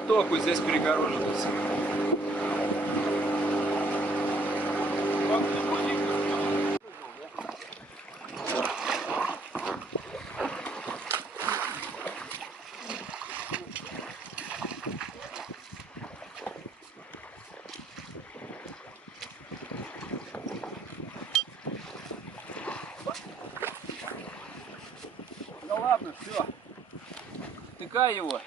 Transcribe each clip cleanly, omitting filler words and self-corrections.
протоку, здесь перегороживается. Да ладно, все. Втыкай его.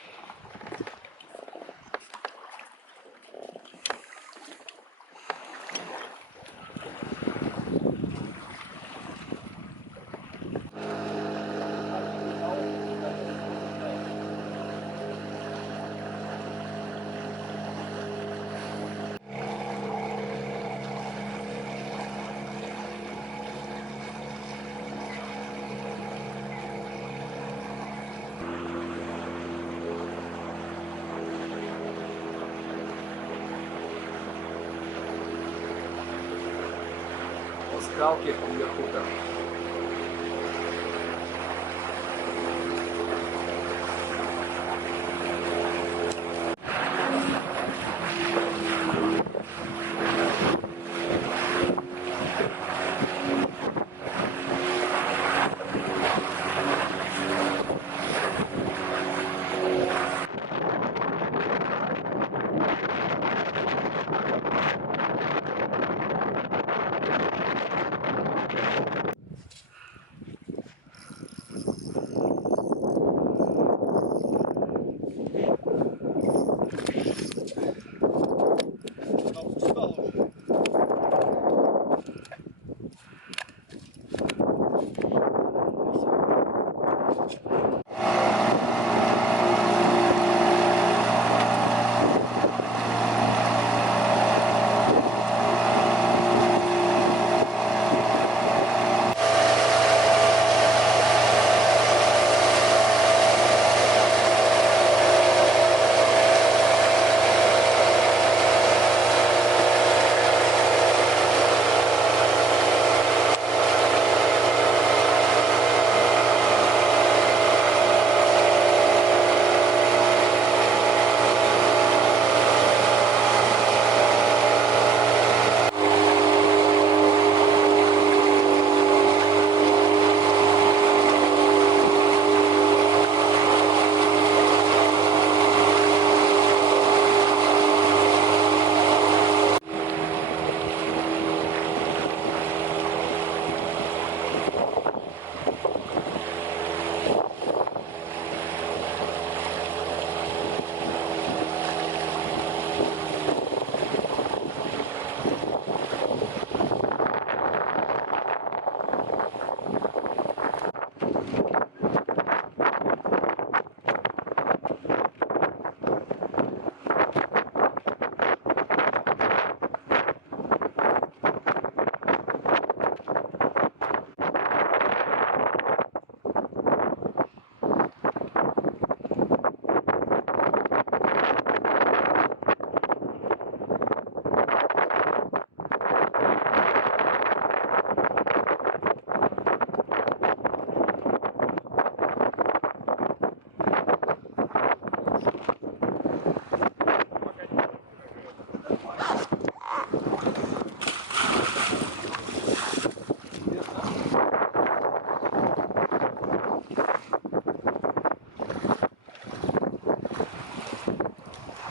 Скалки вверху там.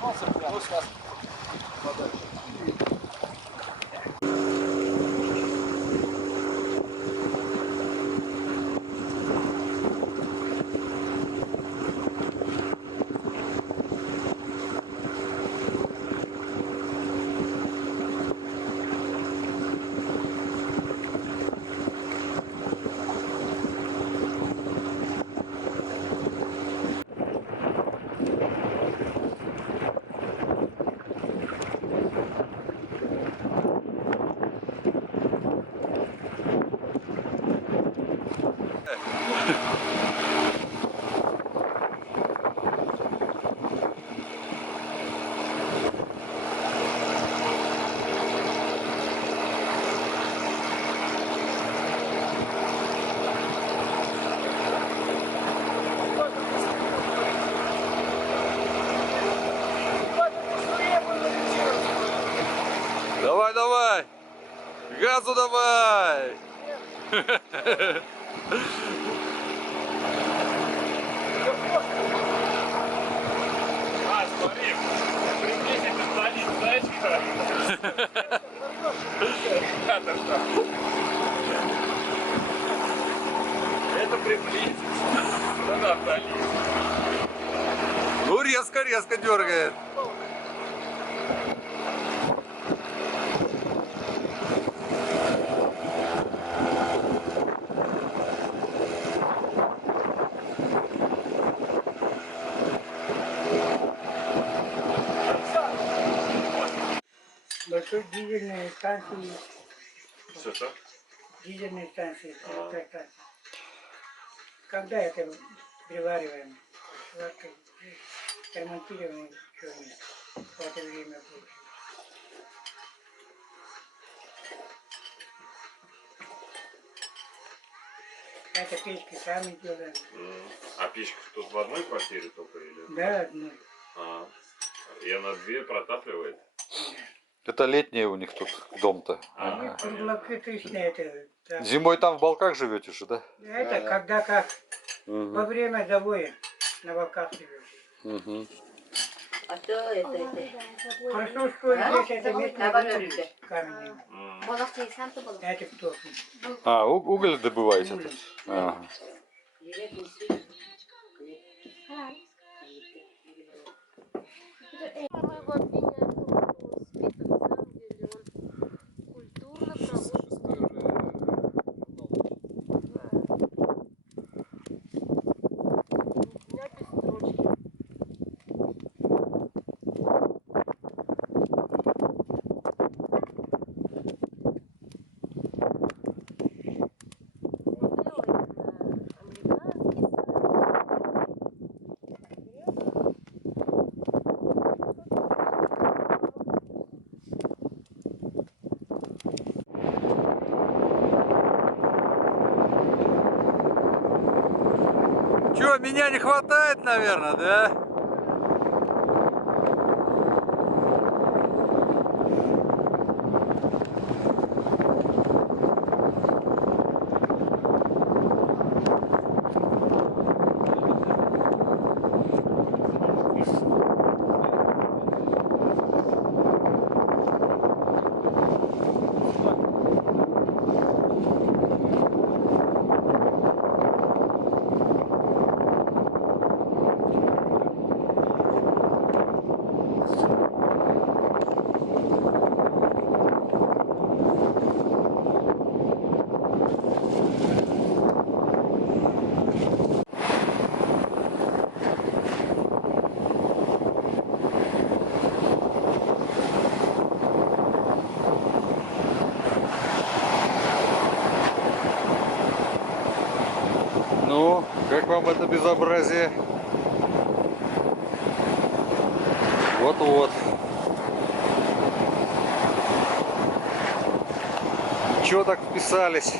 Ну, сейчас подальше. Давай, давай! Газу давай! А, смотри, приблизительно столица, знаешь как? Это приблизительно. Да, столица. Ну, резко дергает. Большой дизельной станции, Что? дизельной станции, электростанции. Когда это привариваем? Сладко ремонтируем черный в это время будет. Это печки сами делаем. А печка тут в одной квартире только или? Да, одну. А, и она две протапливает? Это летний у них тут дом-то. Они круглокрыточные это. Да. Зимой там в балках живете же, да? Это когда как Угу. во время завоя на волках живем. Угу. А что это? Хорошо, что здесь это местные каменные. Балақты санты бол. Это кто? А, уголь добываете тут? Ага. Второй год меня спит, на самом деле он культурно проводит. У меня без строчки. Чё, меня не хватает, наверное, да? Ну, как вам это безобразие? Вот-вот. Чего так вписались?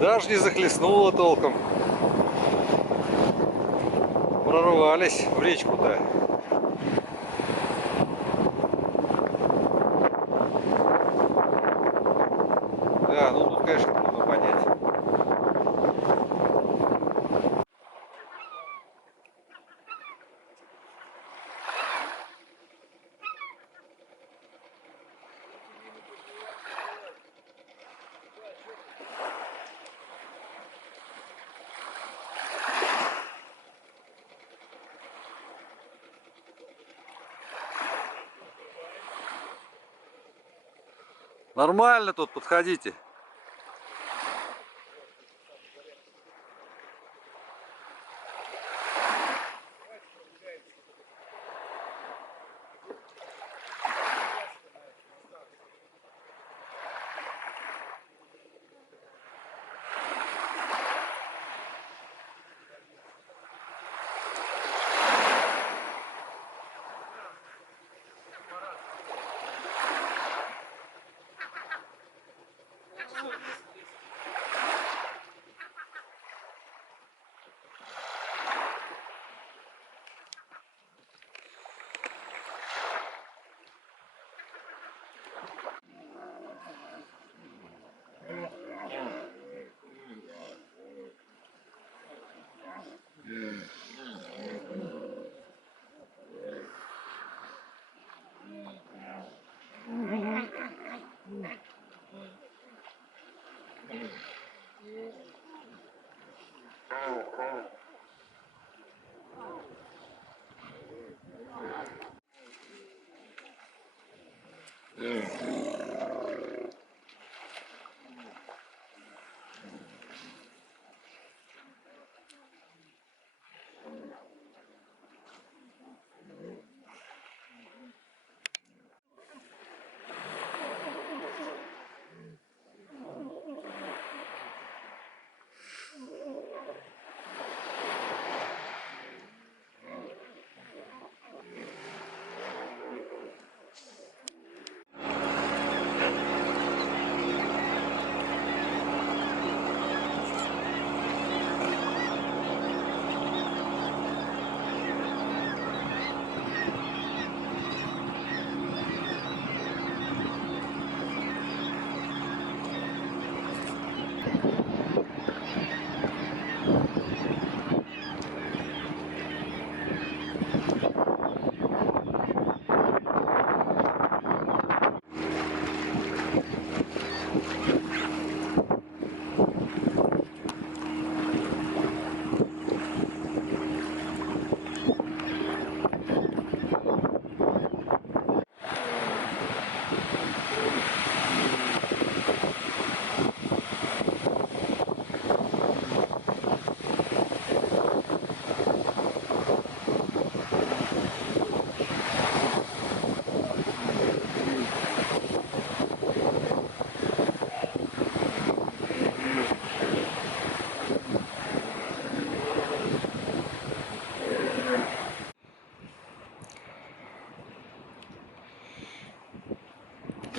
Даже не захлестнуло толком. Прорвались в речку-то. Да, ну тут, конечно, трудно понять. Нормально тут, подходите.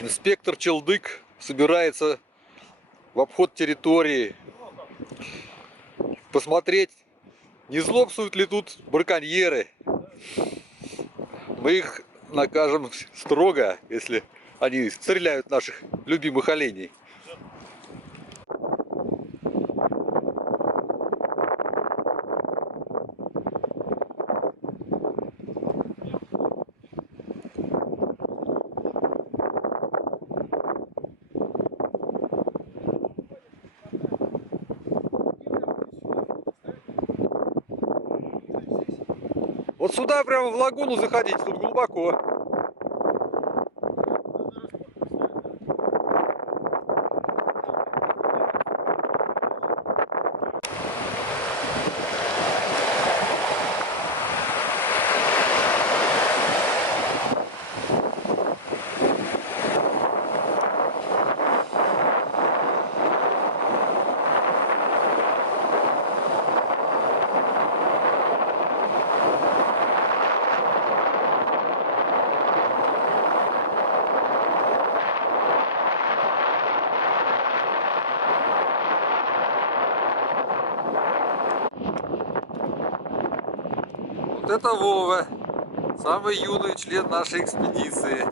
Инспектор Челдык собирается в обход территории, посмотреть, не злобствуют ли тут браконьеры. Мы их накажем строго, если они стреляют наших любимых оленей. Вот сюда прямо в лагуну заходить, тут глубоко. Вот это Вова, самый юный член нашей экспедиции.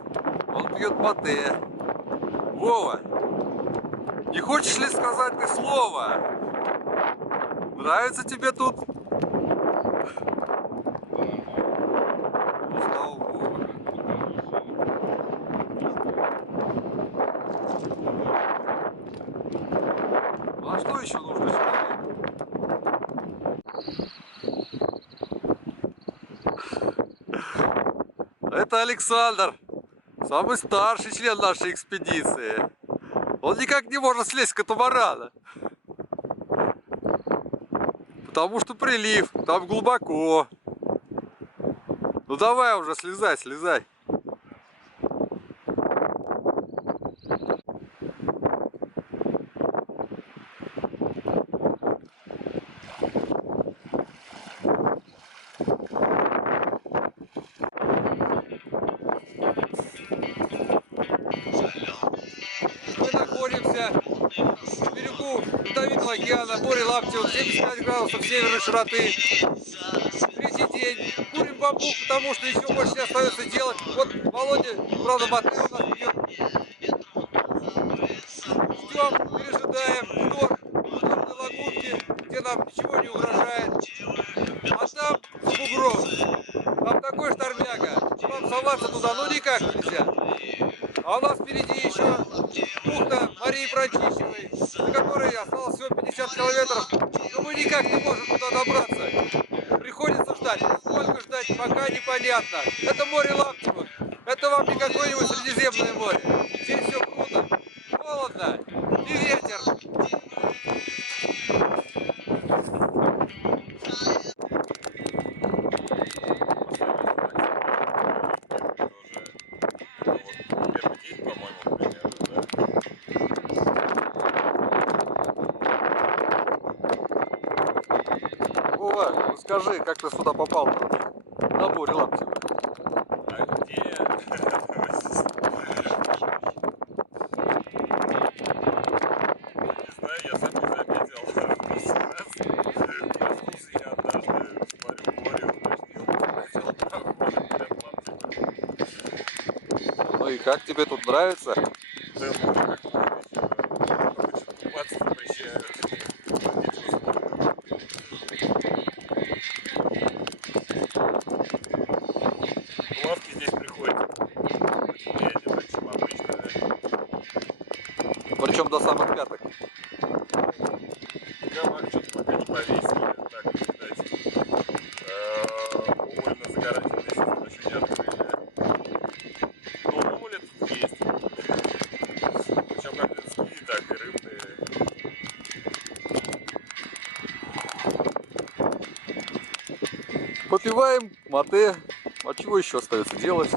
Он пьет мате. Вова, не хочешь ли сказать ты слово? Нравится тебе тут? Ну, слава Богу. Ну а что еще нужно человеку? Это Александр, самый старший член нашей экспедиции. Он никак не может слезть с катамарана. Потому что прилив, там глубоко. Ну давай уже, слезай, слезай. На берегу Ледовитого океана, море Лаптева, 75 градусов северной широты. Третий день. Курим бамбук, потому что еще больше не остается делать. Вот Володя, правда, мотыль у нас бьет. Ждем, пережидаем, шторм, ждем на лагунке, где нам ничего не угрожает. А там, с бугром, там такой штормяга, вам соваться туда ну никак нельзя. А у нас впереди еще бухта Марии Братищевой, до которой осталось всего 50 километров, но мы никак не можем туда добраться. Приходится ждать. Сколько ждать, пока непонятно. Это море Лаптева. Это вам не какое-нибудь Средиземное море. Здесь все круто, холодно и ветер. Первый день, по-моему, примерно, да? Вова, скажи, как ты сюда попал на море Лаптево? А где? Не знаю, я сам не заметил. Проснулся я однажды, смотрю, море увлажнил, хотел проходить Атлантику. Ну и как тебе тут нравится? Да, море как море. Короче, купаться запрещают. Ничего спорного. Лавки здесь приходят потеплее, чем обычно. Причем до самых пяток. Гамак что-то пока не повесили. Так, видать, увольно загорательный сезон еще не открыли. Но умоли тут есть. Причем как людские, так и рыбные. Попиваем мате. А чего еще остается делать? А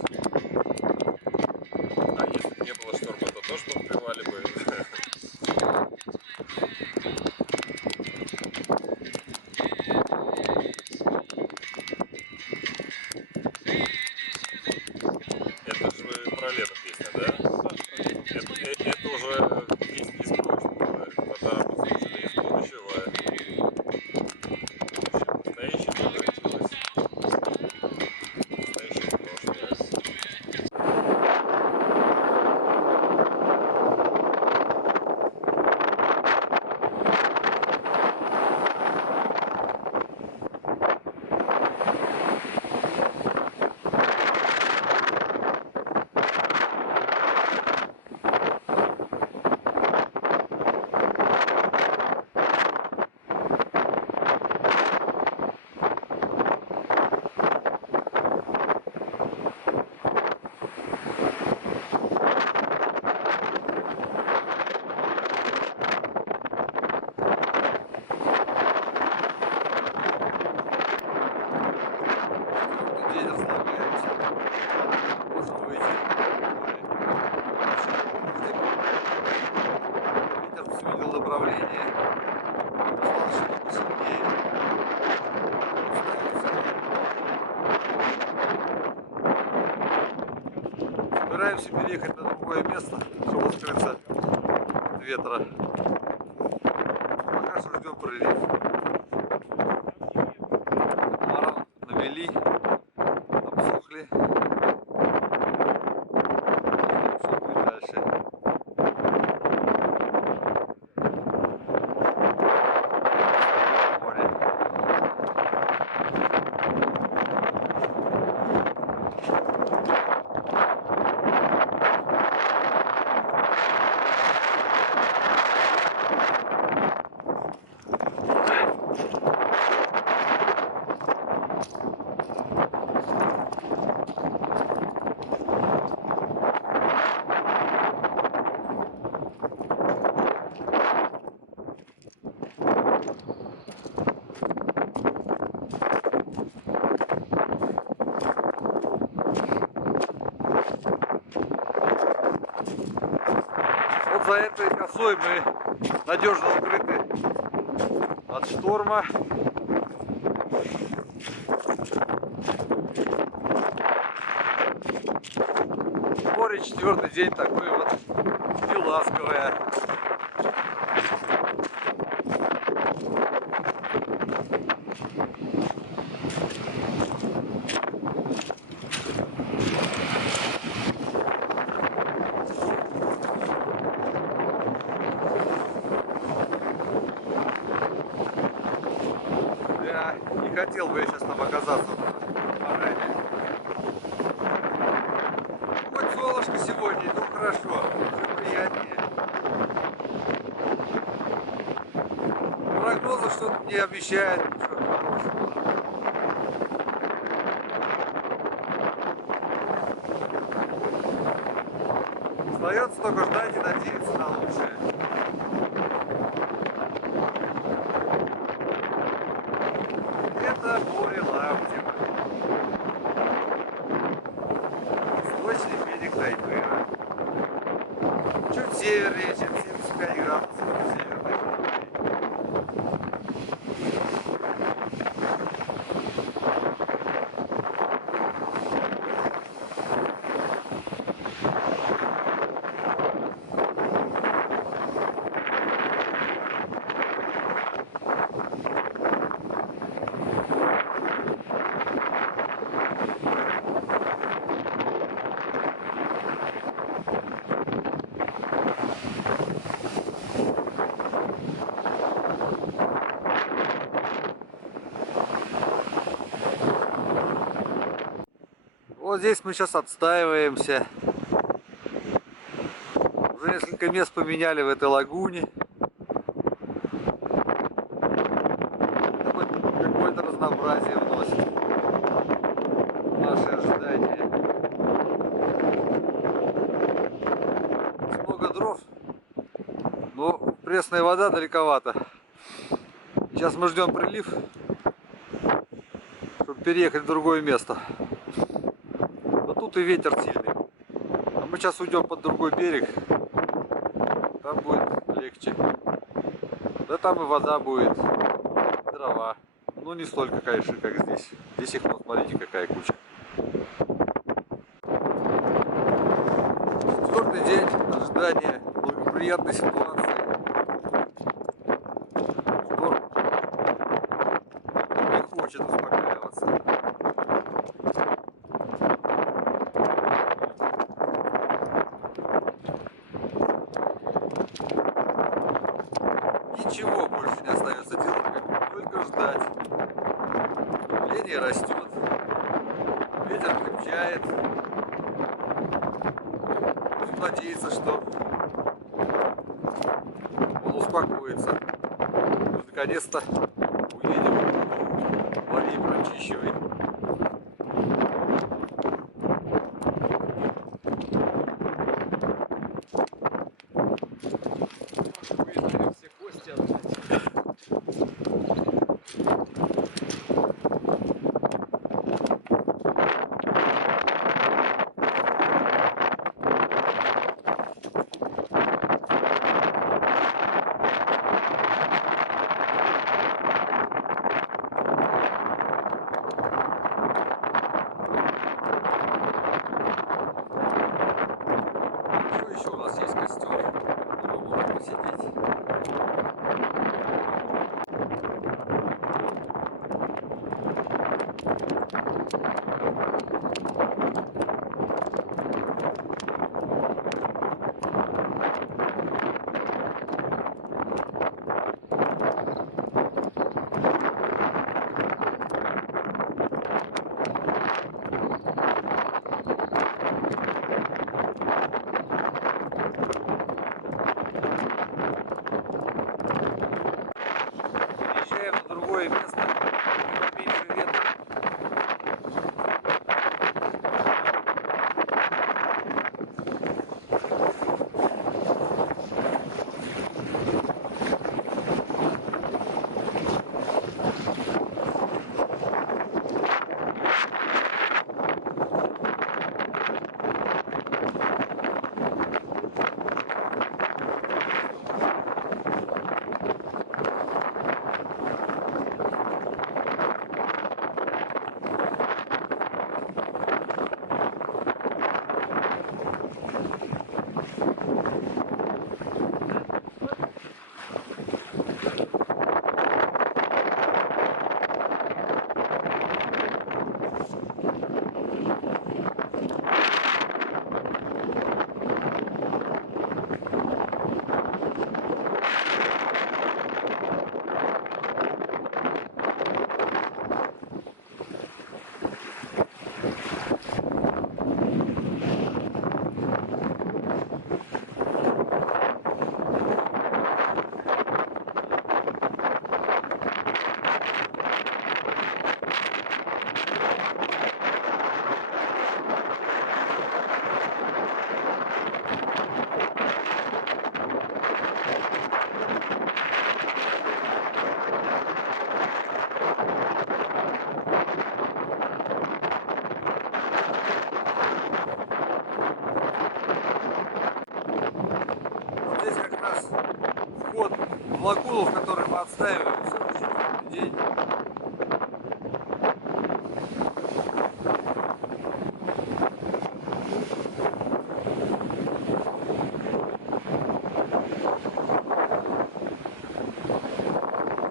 если бы не было шторма, то тоже подпевали бы. Это же про лето песня, да? Это уже песня из прошлого. Тогда послушали из будущего. Настоящее превратилось. Настоящее в прошлое. День расслабляемся. Можно выйти. Ветер сменил направление. Стало немного сильнее. Собираемся переехать на другое место, чтобы скрыться от ветра. Пока что ждем прилив. Маран навели, обсохли. Что будет дальше? Море. Вот за этой косой мы надежно скрыты от шторма. Море четвертый день такое вот неласковое. Я не хотел бы я сейчас там оказаться в Маране. Хоть солнышко сегодня, то хорошо, все приятнее. Прогнозы что-то не обещают ничего хорошего. Остается только ждать и надеяться на лучшее. Это море Лаптева. Восточный берег Тайбэра. Чуть севернее, чем 75 градусов северной половины. Вот здесь мы сейчас отстаиваемся. Уже несколько мест поменяли в этой лагуне. Какое-то разнообразие вносит в наши ожидания. Много дров, но пресная вода далековато. Сейчас мы ждем прилив, чтобы переехать в другое место. Тут и ветер сильный. А мы сейчас уйдем под другой берег. Там будет легче. Да там и вода будет. Дрова. Ну не столько, конечно, как здесь. Здесь их, ну, смотрите, какая куча. 4-й день ожидания благоприятной ситуации. Шторм не хочет успокаиваться. Ничего больше не остается делать, как только ждать. Давление растет, ветер крепчает. Будем надеяться, что он успокоится. Мы наконец-то уедем в Марии Бранчищевой. Все кости отдать. лагуну, в которой мы отстаиваемся на 4-й день.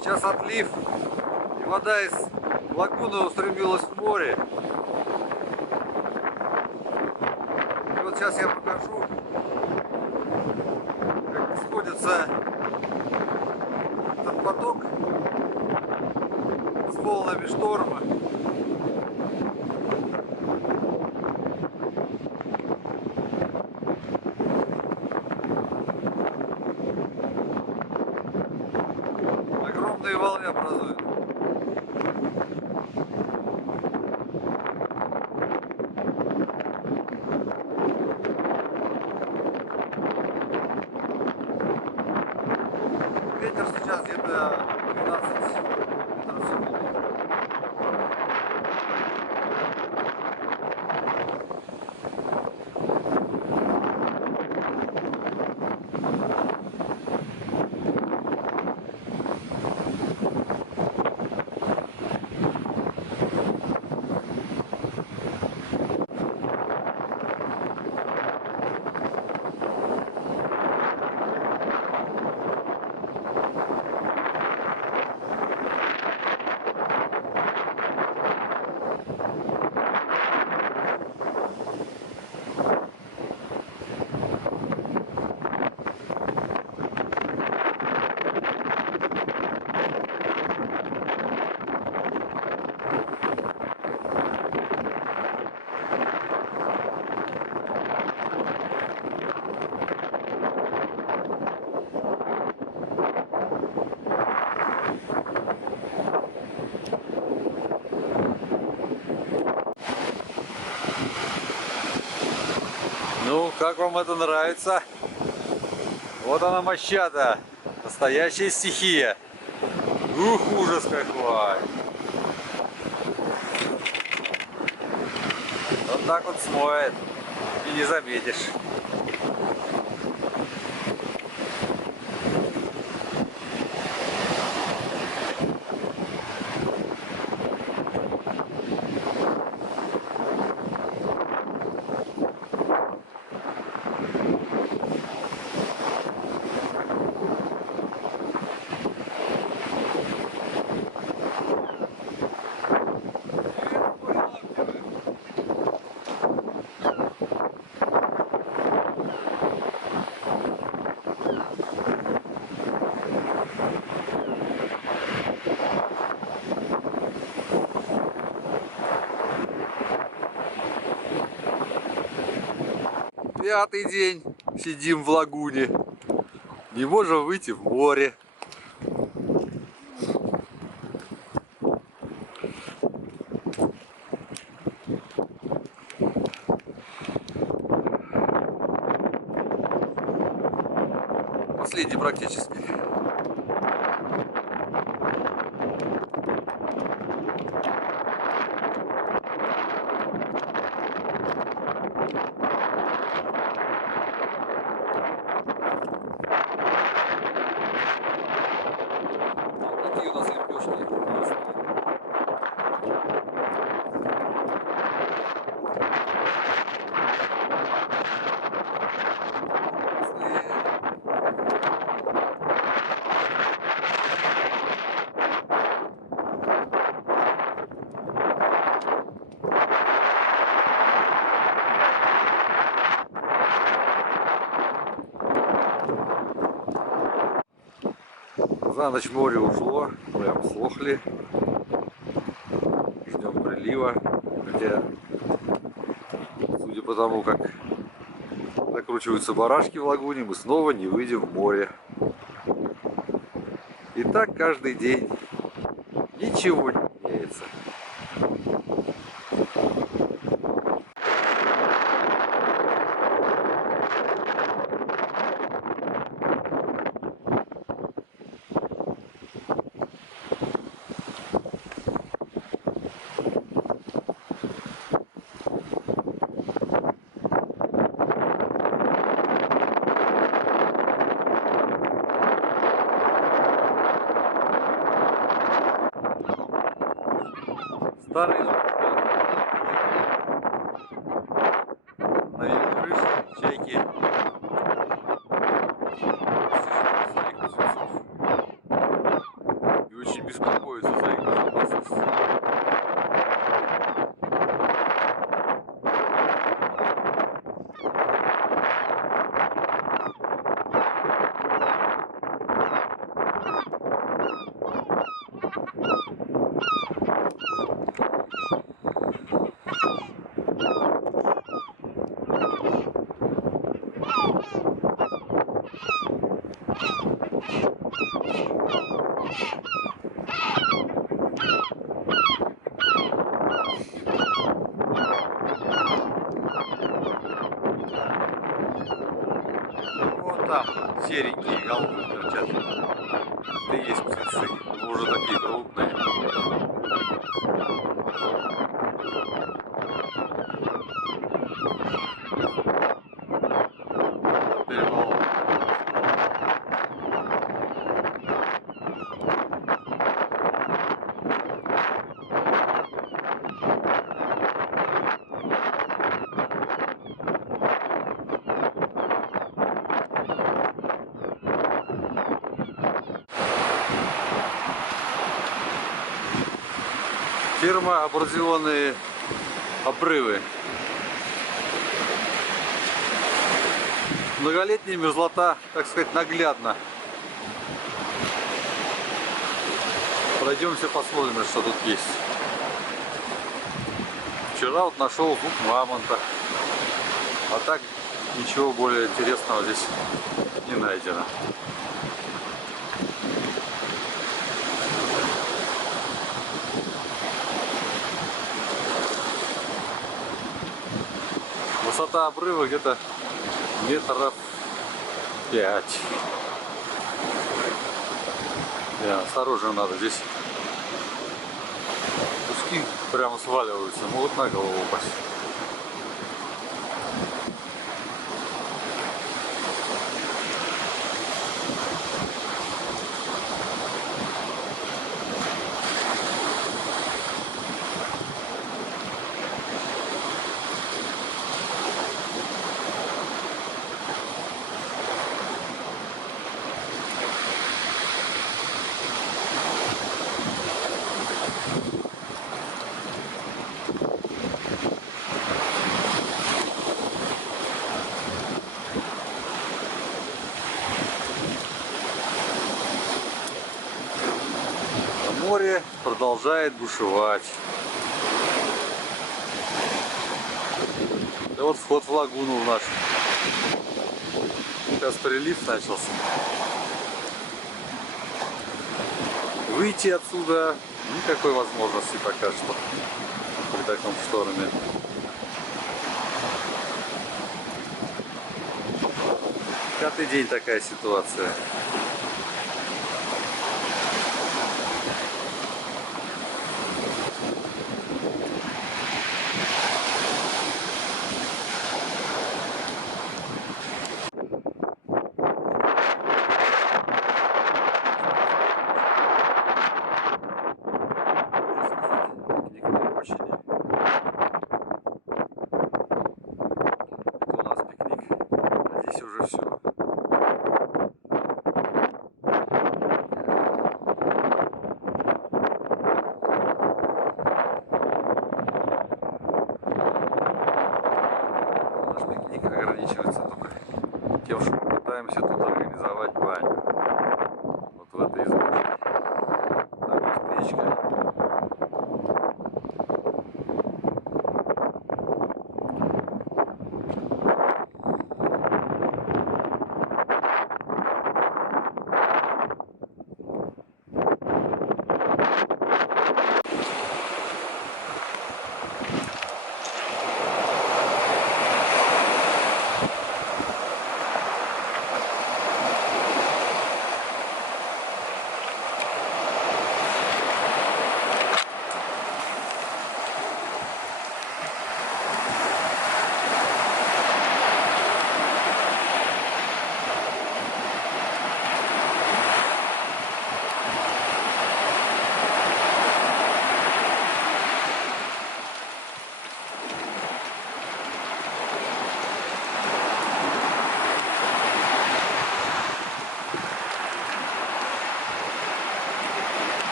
Сейчас отлив, и вода из лагуны устремилась в море. И вот сейчас я покажу, как сходится этот поток с волнами шторма. Огромные волны образуют. Ветер сейчас где-то 12 метров в секунду. Ну, как вам это нравится? Вот она, моща-то. Настоящая стихия. Ух, ужас какой. Вот так вот смоет. И не заметишь. Пятый день сидим в лагуне, не можем выйти в море. Последний практически. Какие у нас лепешки? За ночь море ушло, прям сохли. Ждем прилива. Хотя, судя по тому, как закручиваются барашки в лагуне, мы снова не выйдем в море. И так каждый день. Ничего не меняется. Старый дом. На ее крыше чайки сижают своих птенцов и очень беспокоятся за их безопасность. Вот там серенькие голубы торчат. Это и есть птенцы, но уже такие крупные. Перевал. Термоабразионные обрывы. Многолетняя мерзлота, так сказать, наглядно. Пройдемся, посмотрим, что тут есть. Вчера вот нашел зуб мамонта, а так ничего более интересного здесь не найдено. Высота обрыва где-то метров 5. Осторожно надо, здесь куски прямо сваливаются, могут на голову упасть. Море продолжает бушевать. Да вот вход в лагуну в нашу. Сейчас прилив начался. Выйти отсюда никакой возможности пока что при таком шторме. Пятый день такая ситуация. Здесь уже все. Наш пикник ограничивается только тем, что мы пытаемся тут организовать баню. Вот в этой избушке. Там есть печка.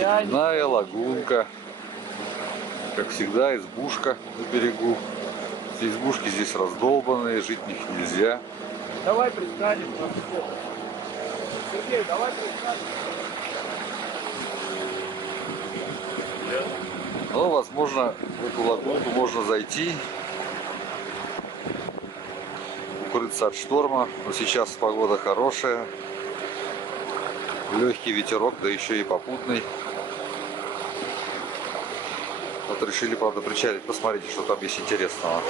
Очередная лагунка. Как всегда, избушка на берегу. Все избушки здесь раздолбанные, жить в них нельзя. Давай пристанем. Сергей, давай пристанем. Но, возможно, в эту лагунку можно зайти, укрыться от шторма. Но сейчас погода хорошая. Легкий ветерок, да еще и попутный. Вот решили, правда, причалить. Посмотрите, что там есть интересного.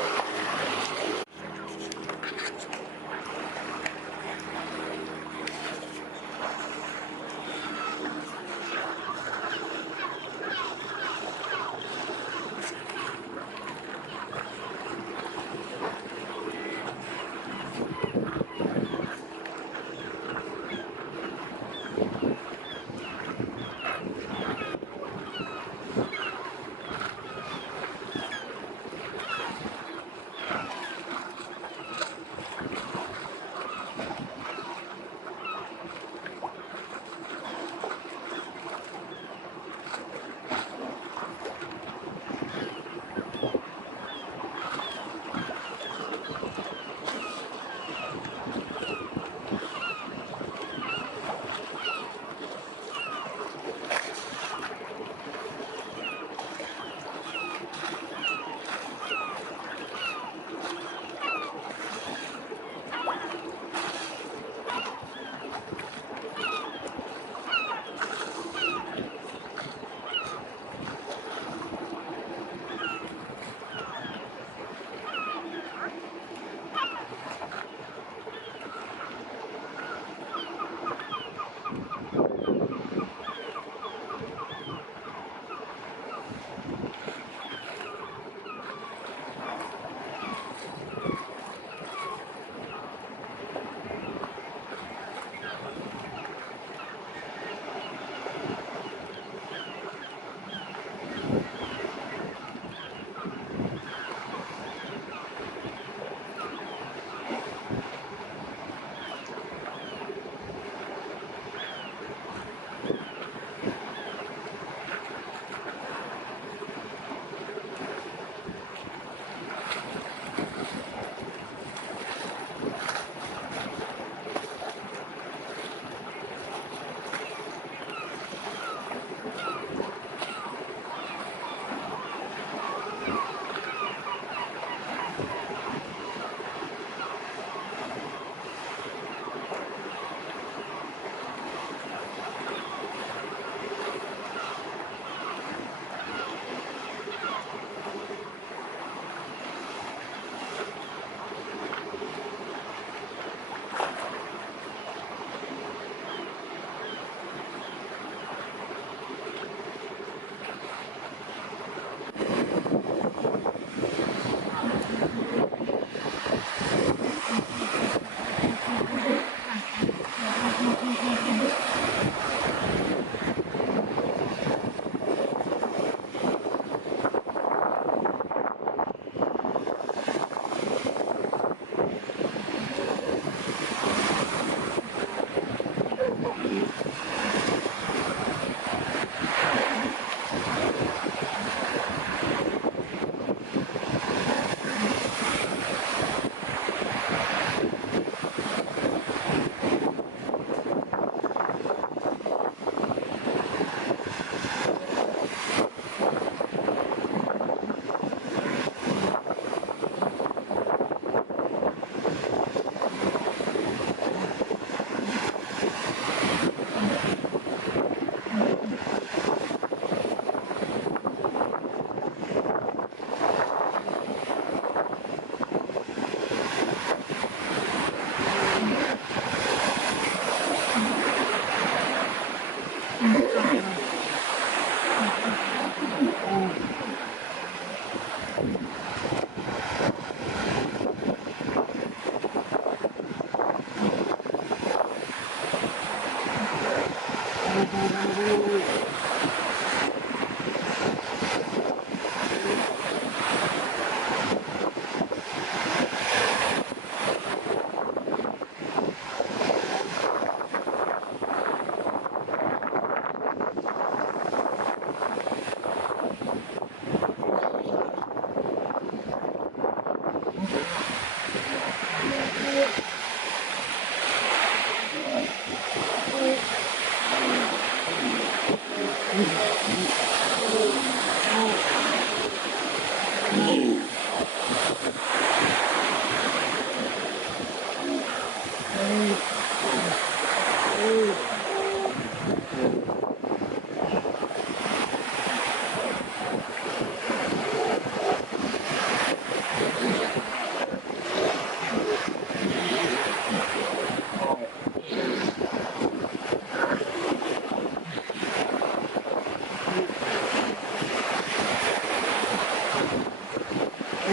А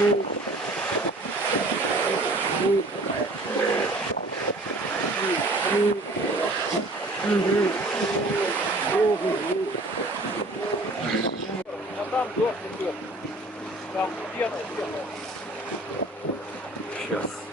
там дождь идет. Там пена съехала. Сейчас.